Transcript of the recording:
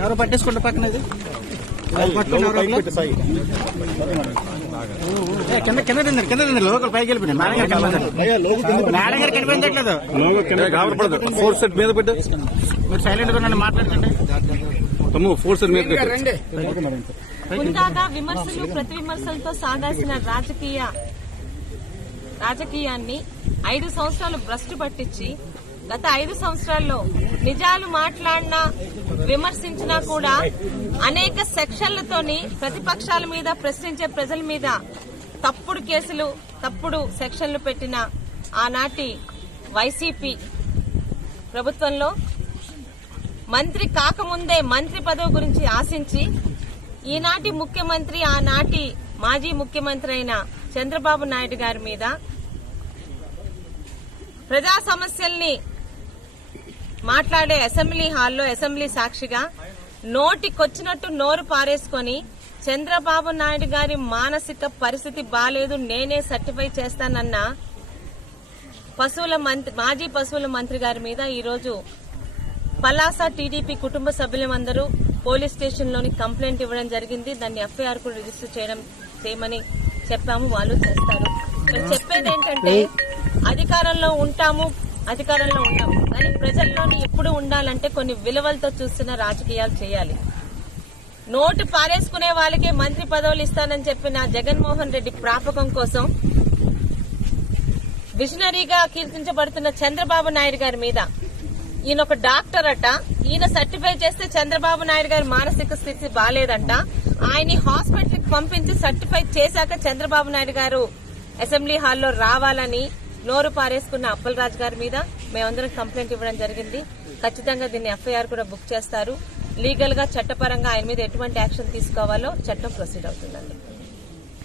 ఎవరు పట్టేసుకుంటే పక్కన ఇది కింద తిందండి లోకల్ పైకి వెళ్ళిపోయింది మేడం గారు కనిపించట్లేదు. ఫోర్ సెట్ మీద పెట్టు, మీరు సైలెంట్ గా నన్ను మాట్లాడుతుంటే ఫోర్ సెట్ మీద ముందాగా విమర్శలు ప్రతి విమర్శలతో సాగాల్సిన రాజకీయాన్ని 5 సంవత్సరాలు భ్రష్టు పట్టించి గత 5 సంవత్సరాల్లో నిజాలు మాట్లాడినా విమర్శించినా కూడా అనేక సెక్షన్లతోని ప్రతిపక్షాల మీద ప్రశ్నించే ప్రజల మీద తప్పుడు కేసులు తప్పుడు సెక్షన్లు పెట్టిన ఆనాటి వైసీపీ ప్రభుత్వంలో మంత్రి కాకముందే మంత్రి పదవి గురించి ఆశించి ఈనాటి ముఖ్యమంత్రి ఆనాటి మాజీ ముఖ్యమంత్రి అయిన చంద్రబాబు నాయుడు గారి మీద ప్రజా సమస్యల్ని మాట్లాడే అసెంబ్లీ హాల్లో అసెంబ్లీ సాక్షిగా నోటికొచ్చినట్టు నోరు పారేసుకొని చంద్రబాబు నాయుడు గారి మానసిక పరిస్థితి బాలేదు నేనే సర్టిఫై చేస్తానన్న మాజీ పశువుల మంత్రి గారి మీద ఈరోజు పలాస టీడీపీ కుటుంబ సభ్యులందరూ పోలీస్ స్టేషన్ లోని కంప్లైంట్ ఇవ్వడం జరిగింది. దాన్ని ఎఫ్ఐఆర్ కూడా రిజిస్టర్ చేయమని చెప్పాము, వాళ్ళు చేస్తారు. చెప్పేది ఏంటంటే అధికారంలో ఉంటాము కానీ ప్రజల్లోని ఎప్పుడు ఉండాలంటే కొన్ని విలువలతో చూస్తున్న రాజకీయాలు చేయాలి. నోటు పారేసుకునే వాళ్ళకే మంత్రి పదవులు ఇస్తానని చెప్పిన జగన్మోహన్ రెడ్డి ప్రాపకం కోసం విజనరీగా కీర్తించబడుతున్న చంద్రబాబు నాయుడు గారి మీద ఈయన ఒక డాక్టర్ అట, ఈయన సర్టిఫై చేస్తే చంద్రబాబు నాయుడు గారి మానసిక స్థితి బాలేదంట, ఆయన్ని హాస్పిటల్ కి పంపించి సర్టిఫై చేశాక చంద్రబాబు నాయుడు గారు అసెంబ్లీ హాల్లో రావాలని నోరు పారేసుకున్న అప్పలరాజు గారి మీద మేమందరం కంప్లైంట్ ఇవ్వడం జరిగింది. ఖచ్చితంగా దీన్ని ఎఫ్ఐఆర్ కూడా బుక్ చేస్తారు. లీగల్ గా చట్టపరంగా ఆయన మీద ఎటువంటి యాక్షన్ తీసుకోవాలో చట్టం ప్రొసీడ్ అవుతుందండి.